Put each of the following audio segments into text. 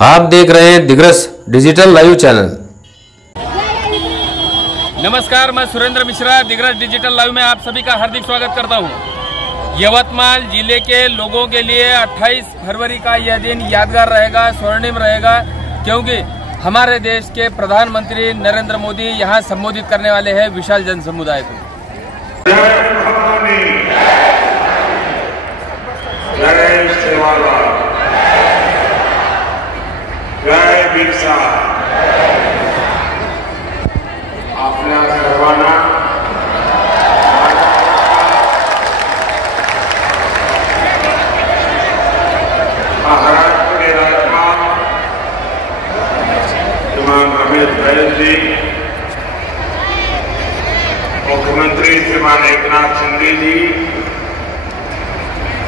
आप देख रहे हैं दिग्रस डिजिटल लाइव चैनल। नमस्कार, मैं सुरेंद्र मिश्रा दिग्रस डिजिटल लाइव में आप सभी का हार्दिक स्वागत करता हूं। यवतमाल जिले के लोगों के लिए 28 फरवरी का यह दिन यादगार रहेगा, स्वर्णिम रहेगा, क्योंकि हमारे देश के प्रधानमंत्री नरेंद्र मोदी यहां संबोधित करने वाले हैं विशाल जन समुदाय को। जय बिरसा आपल्या सर्वांना महाराष्ट्र के राज्यपाल श्रीमान रमेश बैस जी, मुख्यमंत्री श्रीमान एकनाथ शिंदे जी,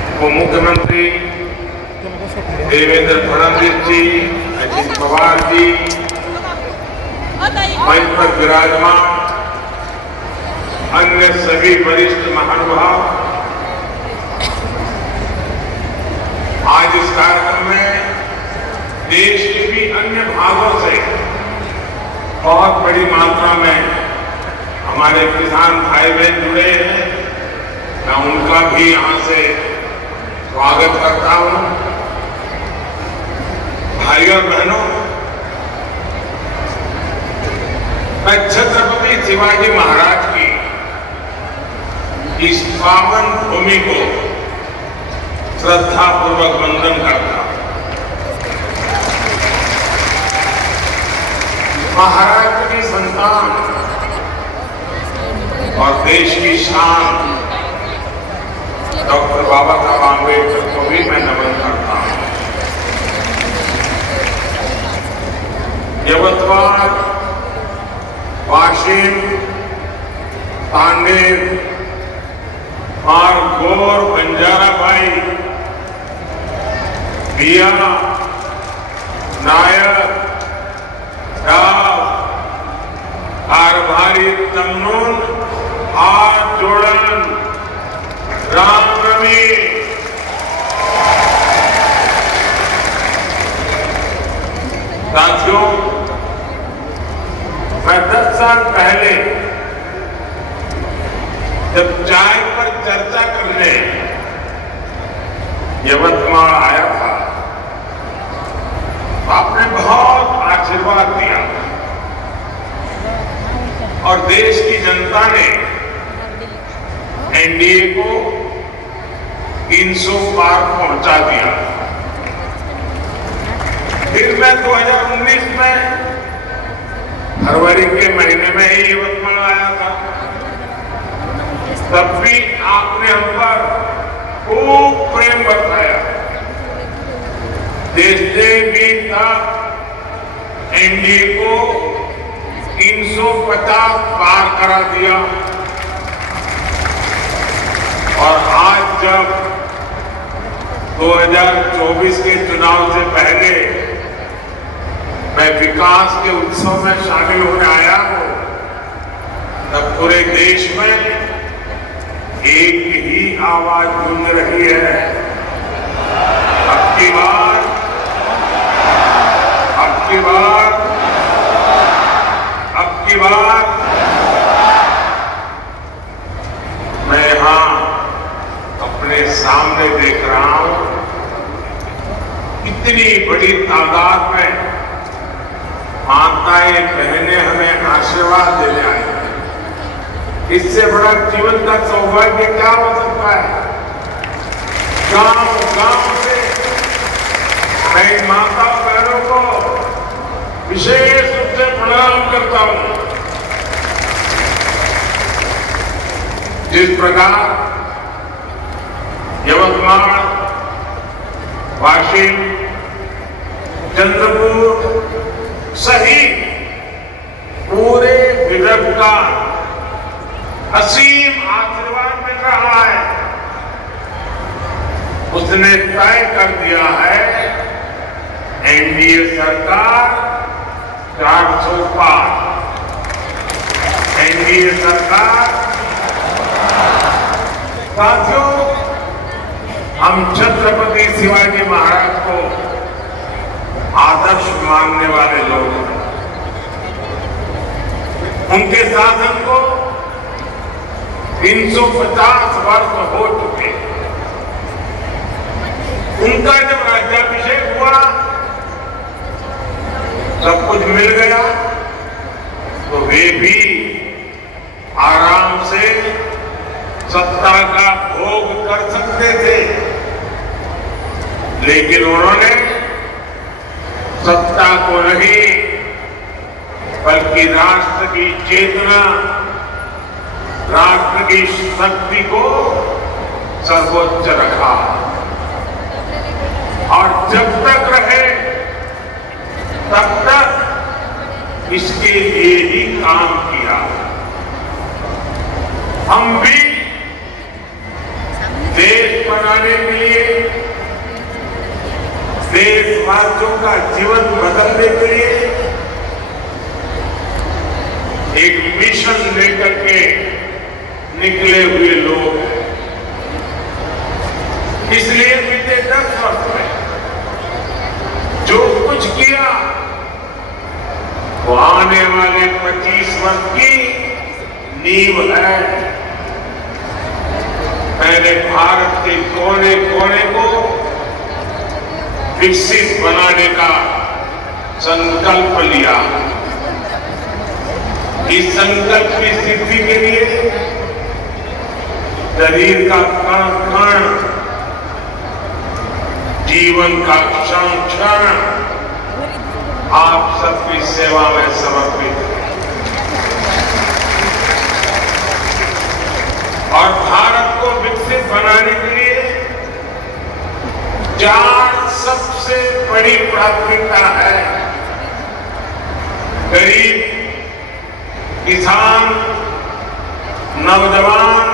उप मुख्यमंत्री देवेंद्र फडणवीस जी, अजित पवार जी, मंच पर विराजमान अन्य सभी वरिष्ठ महानुभाव, आज इस कार्यक्रम में देश के भी अन्य भागों से बहुत बड़ी मात्रा में हमारे किसान भाई बहन जुड़े हैं। मैं उनका भी यहां से स्वागत करता हूं। भाइयों और बहनों, मैं छत्रपति शिवाजी महाराज की इस पावन भूमि को श्रद्धापूर्वक वंदन करता हूं। महाराष्ट्र की संतान और देश की शान डॉक्टर बाबा साहब आंबेडकर को भी मैं नमन करता हूं। यवतमाळ, वाशिम, तांडेर, मारगोर, बंजाराभाई, बिया, नायर, राव, कारभारी, तमनून, हाथ जोड़न, रामरमी, साथियों, मैं 10 साल पहले जब चाय पर चर्चा करने यवतमाल आया था, आपने बहुत आशीर्वाद दिया और देश की जनता ने एनडीए को 300 पार पहुंचा दिया। फिर मैं 2019 में फरवरी के महीने में ही यवतमाल आया था। तब भी आपने हम पर खूब प्रेम बरसाया। देश ने भी तक एनडीए को 350 पार करा दिया और आज जब 2024 के चुनाव से पहले मैं विकास के उत्सव में शामिल होने आया हूं, तब पूरे देश में एक ही आवाज गूंज रही है, अब की बार मैं यहां अपने सामने देख रहा हूं, इतनी बड़ी तादाद में माताएं बहनें हमें आशीर्वाद देने आई हैं। इससे बड़ा जीवन का सौभाग्य क्या हो सकता है। गांव गांव से मैं इन माता बहनों को विशेष रूप से प्रणाम करता हूं। जिस प्रकार यवतमाल, वाशिम, चंद्रपुर सहित पूरे विदर्भ का असीम आशीर्वाद मिल रहा है, उसने तय कर दिया है एनडीए सरकार 400 पार। एनडीए सरकार, साथियों, हम छत्रपति शिवाजी महाराज को आदर आदर्श मानने वाले लोग हैं। उनके शासन को 350 वर्ष हो चुके। उनका जब राज्याभिषेक हुआ, सब कुछ मिल गया, तो वे भी आराम से सत्ता का भोग कर सकते थे, लेकिन उन्होंने सत्ता को नहीं बल्कि राष्ट्र की चेतना, राष्ट्र की शक्ति को सर्वोच्च रखा। और जब तक रहे तब तक इसके लिए ही काम किया। हम भी देश बनाने के लिए, देशवासियों का जीवन बदलने के लिए एक मिशन लेकर के निकले हुए लोग हैं। इसलिए बीते 10 वर्ष में जो कुछ किया वो आने वाले 25 वर्ष की नींव है। मैंने भारत के कोने कोने को विकसित बनाने का संकल्प लिया। इस संकल्प की सिद्धि के लिए शरीर का कण कण, जीवन का क्षण क्षण आप सबकी सेवा में समर्पित है। और भारत को विकसित बनाने के लिए 4 सबसे बड़ी प्राथमिकता है। गरीब, किसान, नौजवान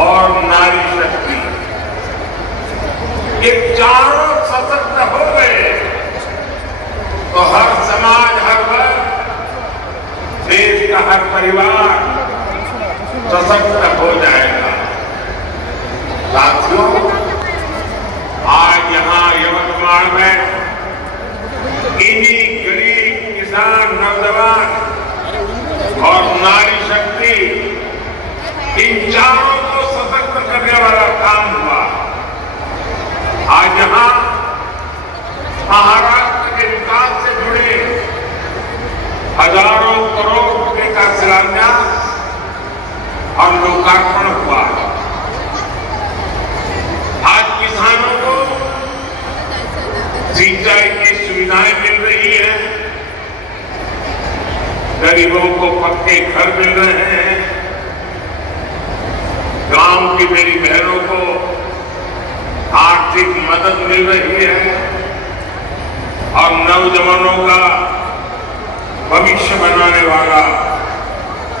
और नारी शक्ति, ये चारों सशक्त हो गए तो हर समाज, हर वर्ग, देश का हर परिवार सशक्त हो जाएगा। साथियों, आज यहाँ यवतमाल में इन्हीं गरीब, किसान, नौजवान और नारी शक्ति, इन चारों को सशक्त करने वाला काम हुआ। आज यहाँ महाराष्ट्र के विकास से जुड़े हजारों करोड़ रुपए का शिलान्यास और लोकार्पण हुआ। आज किसानों को सिंचाई की सुविधाएं मिल रही है, गरीबों को पक्के घर मिल रहे हैं, गांव की मेरी बहनों को आर्थिक मदद मिल रही है और नौजवानों का भविष्य बनाने वाला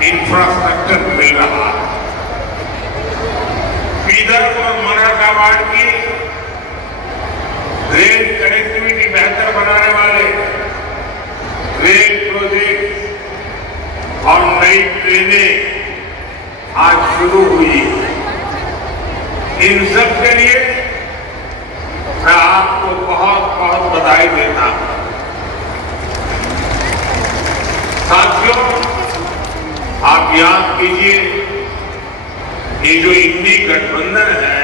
इंफ्रास्ट्रक्चर मिल रहा है। विदर्भ और मराठवाड़ की रेल कनेक्टिविटी बेहतर बनाने वाले रेल प्रोजेक्ट और नई ट्रेनें आज शुरू हुई। इन सब के लिए मैं आपको बहुत बहुत बधाई देता हूं। साथियों, आप याद कीजिए, ये जो इंडी गठबंधन है,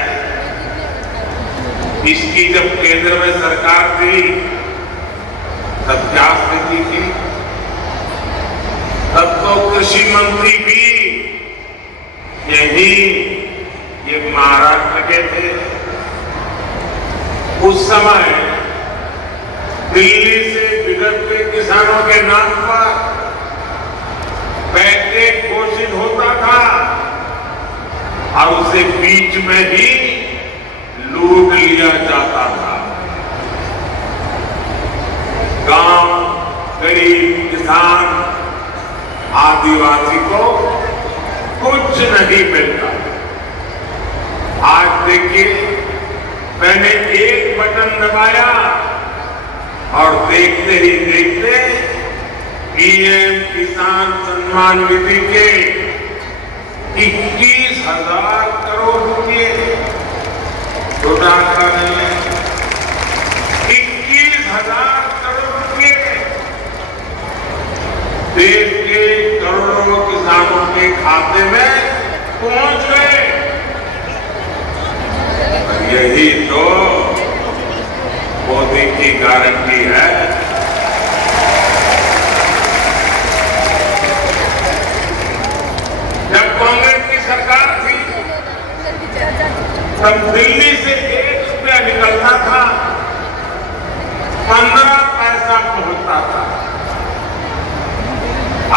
इसकी जब केंद्र में सरकार थी तब क्या स्थिति थी? तब तो कृषि मंत्री भी ये महाराष्ट्र के थे। उस समय दिल्ली से बिगड़ते किसानों के नाम पर पैकेज घोषित होता था और उसे बीच में ही लूट लिया जाता था। गांव, गरीब, किसान, आदिवासी को कुछ नहीं मिलता। आज देखिए, मैंने एक बटन दबाया और देखते ही देखते पीएम किसान सम्मान निधि के 21,000 करोड़ रुपए, छोटा नहीं है, 21,000 तो मोदी की गारंटी है। जब कांग्रेस की सरकार थी तब दिल्ली से 1 रुपया निकलता था 15 पैसा पहुंचता था।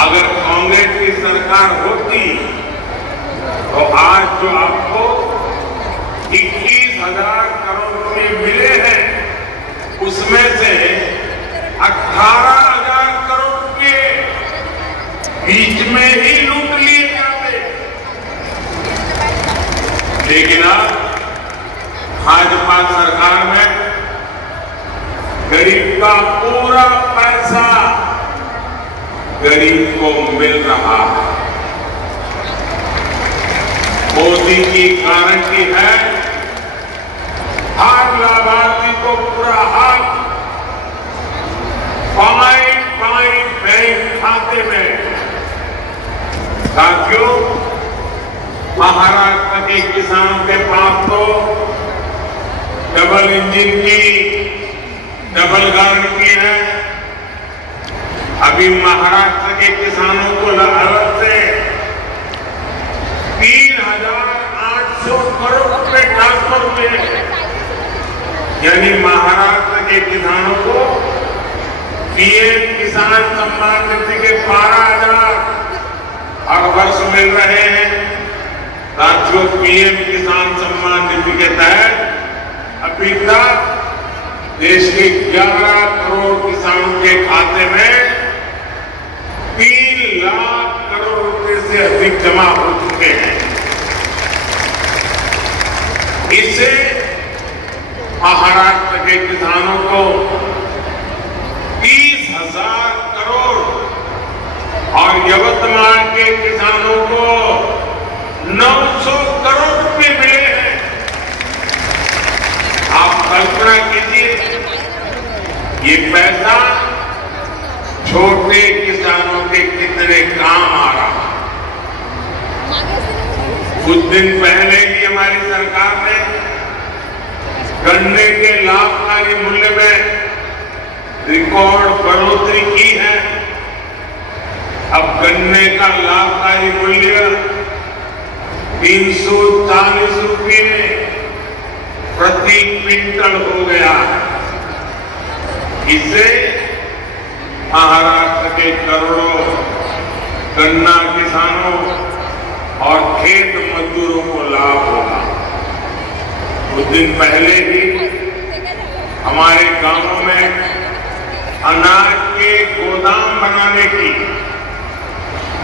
अगर कांग्रेस की सरकार होती तो आज जो आपको 21,000 करोड़ रुपए मिले हैं उसमें से 18,000 करोड़ रुपए बीच में ही लूट लिए जाते। लेकिन अब भाजपा सरकार में गरीब का पूरा पैसा गरीब को मिल रहा है। मोदी की गारंटी है हर लाभार्थी को पूरा हक पाई बैंक खाते में। साथियों, महाराष्ट्र के किसानों के पास तो डबल इंजन की डबल गारंटी है। अभी महाराष्ट्र के किसानों को अलग से 3,800 करोड़ रुपए ट्रांसफर हुए। यानी महाराष्ट्र के किसानों को पीएम किसान सम्मान निधि के 12,000 हर वर्ष मिल रहे हैं। साथियों, पीएम किसान सम्मान निधि के तहत अभी तक देश के 11 करोड़ किसानों के खाते में 3 लाख करोड़ रुपए से अधिक जमा हो चुके हैं। इससे महाराष्ट्र के किसानों को 30,000 करोड़ और यवतमाल के किसानों को 900 करोड़ रुपए मिले हैं। आप कल्पना कीजिए, ये पैसा छोटे किसानों के कितने काम आ रहा। कुछ दिन पहले ही हमारी सरकार ने गन्ने के लाभकारी मूल्य में रिकॉर्ड बढ़ोतरी की है। अब गन्ने का लाभकारी मूल्य 340 रुपये प्रति क्विंटल हो गया है। इससे महाराष्ट्र के करोड़ों गन्ना किसानों और खेत मजदूरों को लाभ होगा। कुछ दिन पहले ही हमारे गांवों में अनाज के गोदाम बनाने की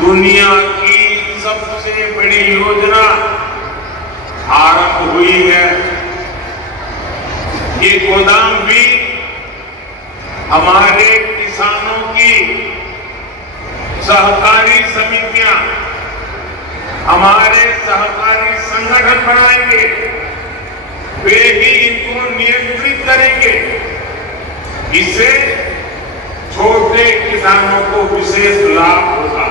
दुनिया की सबसे बड़ी योजना आरंभ हुई है। ये गोदाम भी हमारे किसानों की सहकारी समितियां, हमारे सहकारी संगठन बनाएंगे, वे ही इनको नियंत्रित करेंगे। इससे छोटे किसानों को विशेष लाभ होगा।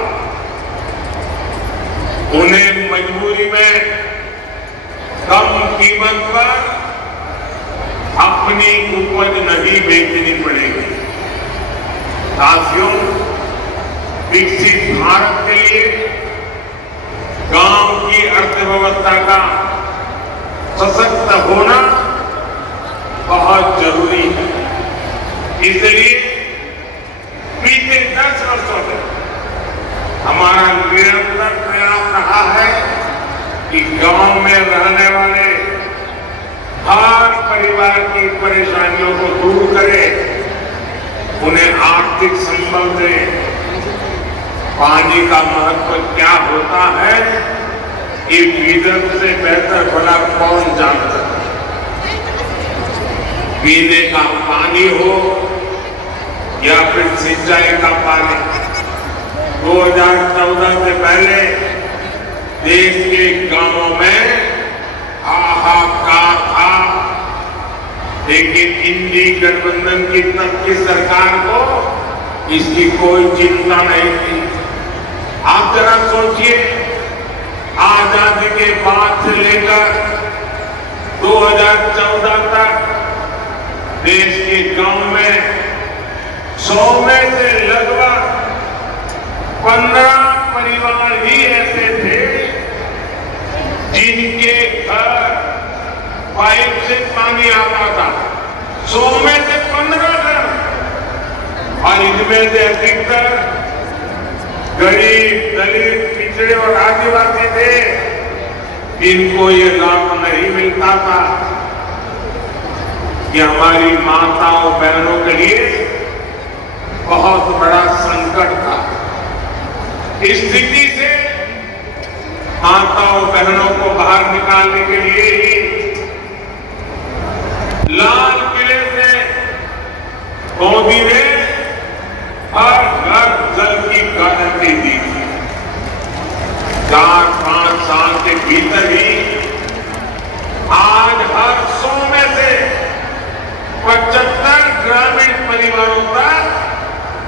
उन्हें मजबूरी में कम कीमत पर अपनी उपज नहीं बेचनी पड़ेगी। साथियों, विकसित भारत के लिए गांव की अर्थव्यवस्था का सशक्त होना बहुत जरूरी है। इसलिए बीते 10 वर्षों में हमारा निरंतर प्रयास रहा है कि गांव में रहने वाले हर परिवार की परेशानियों को दूर करें, उन्हें आर्थिक संबल दें। पानी का महत्व क्या होता है ये विदर्भ से बेहतर भला कौन जानता है। पीने का पानी हो या फिर सिंचाई का पानी, 2014 से पहले देश के गांवों में हाहाकार था, लेकिन इंडी गठबंधन की तब की सरकार को इसकी कोई चिंता नहीं थी। आप जरा सोचिए, आजादी के बाद से लेकर 2014 तक देश के गांव में 100 में से लगभग 15 परिवार ही ऐसे थे जिनके घर पाइप से पानी आता था। 100 में से 15 घर, और इनमें से अधिकतर गरीब, दलित, पिछड़े और आदिवासी थे, इनको ये लाभ नहीं मिलता था कि हमारी माताओं बहनों के लिए बहुत बड़ा संकट था। इस स्थिति से माताओं बहनों को बाहर निकालने के लिए ही लाल किले से मोदी ने हर घर जल की गारंटी दी। 4-5 साल के भीतर ही आज हर 100 में से 75 ग्रामीण परिवारों तक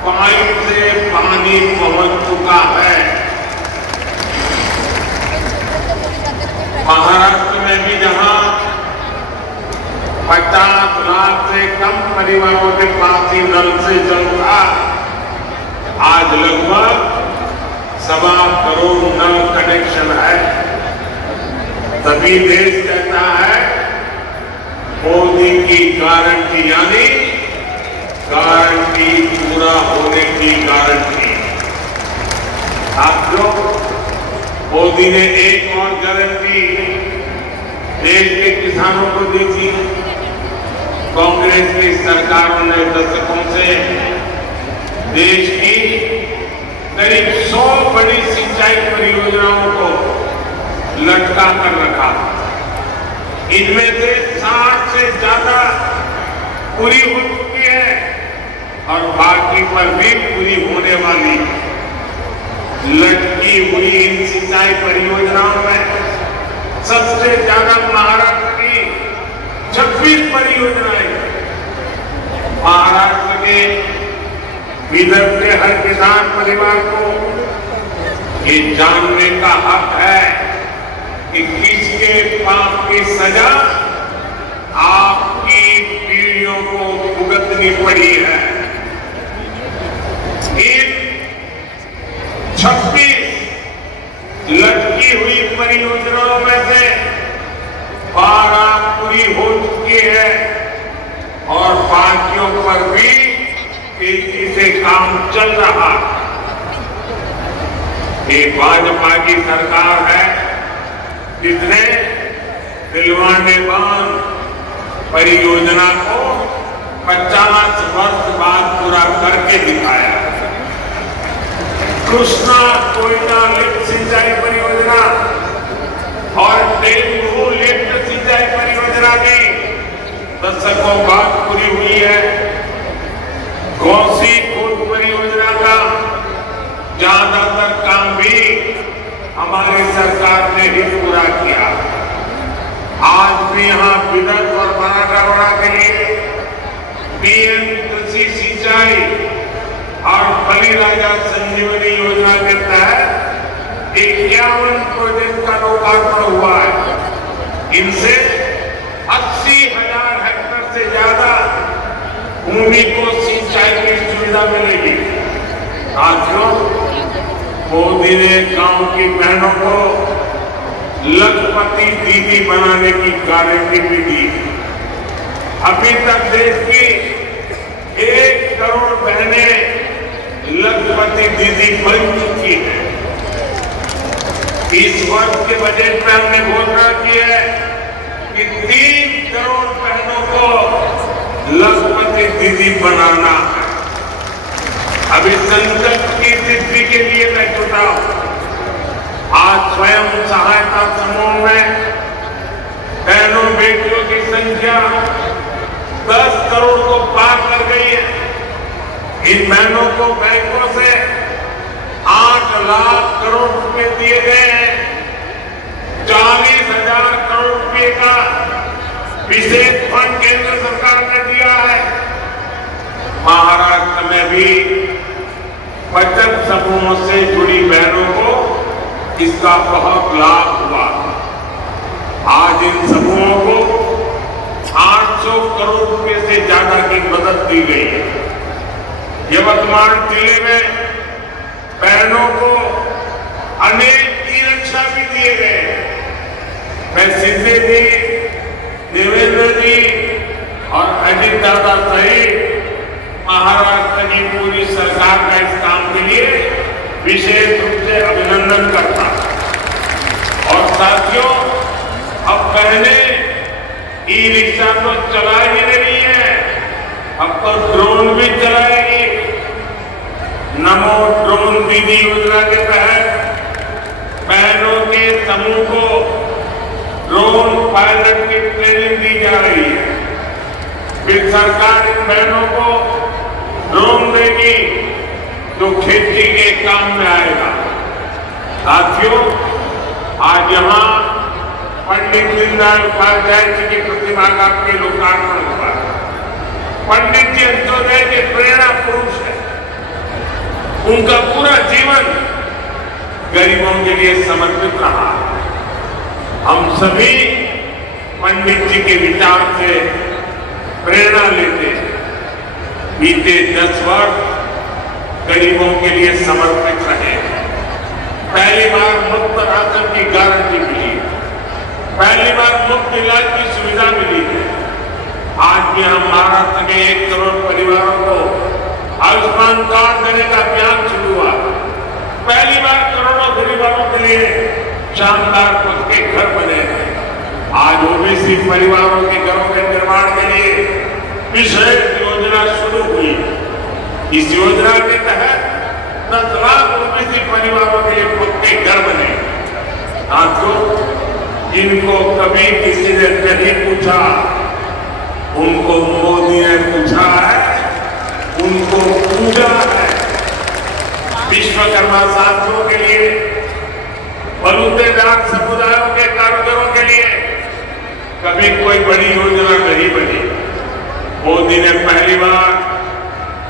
पाइप से पानी पहुंच चुका है। महाराष्ट्र में भी जहां 50 लाख से कम परिवारों के पास ही नल से जल था, आज लगभग 1.25 करोड़ नल कनेक्शन है। तभी देश कहता है मोदी की गारंटी, यानी गारंटी पूरा होने की गारंटी। साथियों, मोदी ने एक और गारंटी देश के किसानों को दी थी। कांग्रेस की सरकारों ने दशकों से देश की करीब 100 बड़ी सिंचाई परियोजनाओं को लटका कर रखा। इनमें से 60 से ज्यादा पूरी हो चुकी है और बाकी पर भी पूरी होने वाली। लटकी हुई इन सिंचाई परियोजनाओं में सबसे ज्यादा महाराष्ट्र की 26 परियोजनाएं। महाराष्ट्र के विदर्भ के हर किसान परिवार को ये जानने का हक है कि किसके पाप की सजा आपकी पीढ़ियों को भुगतनी पड़ी है। इन 26 लटकी हुई परियोजनाओं में से 12 पूरी हो चुकी है और बाकियों पर भी तेजी से काम चल रहा। ये भाजपा की सरकार है जिसने तिलवाने बांध परियोजना को 50 वर्ष बाद पूरा करके दिखाया। कृष्णा कोयना लिफ्ट सिंचाई परियोजना और तेलुगु लिफ्ट सिंचाई परियोजना भी दशकों बाद पूरी हुई है। गौसी खोद परियोजना का ज्यादातर काम भी हमारी सरकार ने ही पूरा किया। आज भी यहाँ विदर्भ और मराठवाड़ा के लिए पीएम कृषि सिंचाई और बलिराजा संजीवनी योजना के तहत 51 प्रोजेक्ट का लोकार्पण हुआ है। इनसे 80,000 हेक्टेयर से ज्यादा भूमि को सिंचाई की सुविधा मिलेगी। साथियों, मोदी ने गांव की बहनों को लखपति दीदी बनाने की गारंटी भी दी। अभी तक देश की 1 करोड़ बहनें लखपति दीदी बन चुकी है। इस वर्ष के बजट में हमने घोषणा की है कि 3 करोड़ बहनों को लखपति दीदी बनाना है। अभी संकल्प की सिद्धि के लिए मैं जुटा हूं। आज स्वयं सहायता समूह में बहनों बेटियों की संख्या 10 करोड़ को पार कर गई है। इन बहनों को बैंकों से 8 लाख करोड़ रुपए दिए गए हैं। 40,000 करोड़ रुपए का विशेष फंड केंद्र सरकार ने दिया है। महाराष्ट्र में भी बचत समूहों से जुड़ी बहनों को इसका बहुत लाभ हुआ। आज इन समूहों को 800 करोड़ रुपए से ज्यादा की मदद दी गई है। यवतमाल जिले में बहनों को अनेक ई-रिक्शा भी दिए गए। मैं शिंदे जी, देवेंद्र जी और अजीत दादा सहित महाराष्ट्र की पूरी सरकार का इस काम के लिए विशेष रूप से अभिनंदन करता हूं। और साथियों, अब बहनें ई-रिक्शा तो चला ही नहीं है, अब तो ड्रोन भी चलाएगी। नमो ड्रोन दीदी योजना के तहत बहनों के समूह को ड्रोन पायलट की ट्रेनिंग दी जा रही है। फिर सरकार इन बहनों को ड्रोन देगी जो खेती के काम में आएगा। साथियों, आज यहाँ पंडित दीनदयाल उपाध्याय जी की प्रतिमा का भी लोकार्पण हुआ। पंडित जी अंत्योदय के प्रेरणा पुरुष है। उनका पूरा जीवन गरीबों के लिए समर्पित रहा। हम सभी पंडित जी के विचार से प्रेरणा लेते हैं। बीते 10 वर्ष गरीबों के लिए समर्पित रहे। पहली बार मुफ्त राशन की गारंटी मिली है, पहली बार मुफ्त इलाज की सुविधा मिली है। आज भी हम महाराष्ट्र के 1 करोड़ परिवारों को आयुष्मान कार्ड देने का अभियान शुरू हुआ। पहली बार करोड़ों गरीबों के लिए शानदार पक्के घर बने हैं। आज ओबीसी परिवारों के घरों के निर्माण के लिए विशेष योजना शुरू हुई। इस योजना के तहत 10 लाख ओबीसी परिवारों के लिए पक्के घर बने। साथियों, जिनको कभी किसी ने नहीं पूछा, उनको मोदी ने पूछा है, उनको पूजा है। विश्वकर्मा साथियों के लिए, बलूतेदार समुदायों के कारीगरों के लिए कभी कोई बड़ी योजना नहीं बनी। मोदी ने पहली बार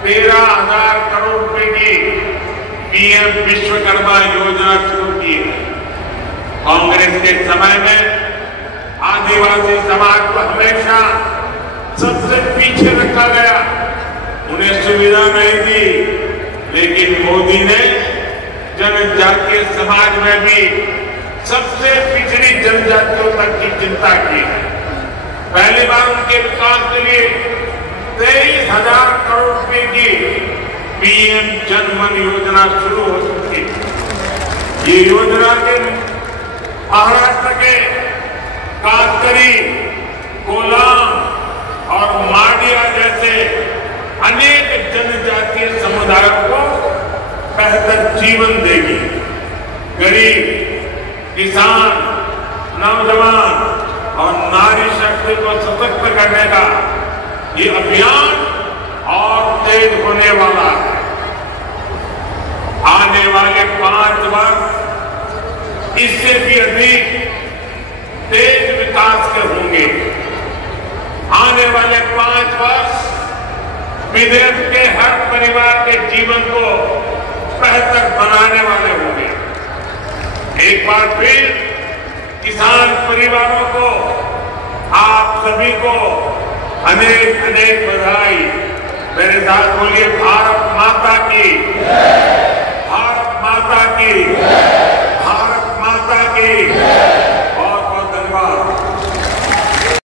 13,000 करोड़ रुपए की पीएम विश्वकर्मा योजना शुरू की है। कांग्रेस के समय में आदिवासी समाज को हमेशा सबसे पीछे रखा गया, उन्हें सुविधा नहीं दी। लेकिन मोदी ने जनजातीय समाज में भी सबसे पिछड़ी जनजातियों तक की चिंता की है। पहली बार उनके विकास के लिए 23,000 करोड़ रुपए की पीएम जनधन योजना शुरू हो चुकी है। ये योजना के महाराष्ट्र के कातकरी, कोलाम और माडिया जैसे अनेक जनजातीय समुदायों को बेहतर जीवन देगी। गरीब, किसान, नौजवान और नारी शक्ति को सशक्त करने का ये अभियान और तेज होने वाला है। आने वाले 5 वर्ष इससे भी अधिक तेज विकास के होंगे। आने वाले 5 वर्ष विदेश के हर परिवार के जीवन को बेहतर बनाने वाले होंगे। एक बार फिर किसान परिवारों को, आप सभी को अनेक अनेक बधाई। मेरे साथ बोलिए, भारत माता की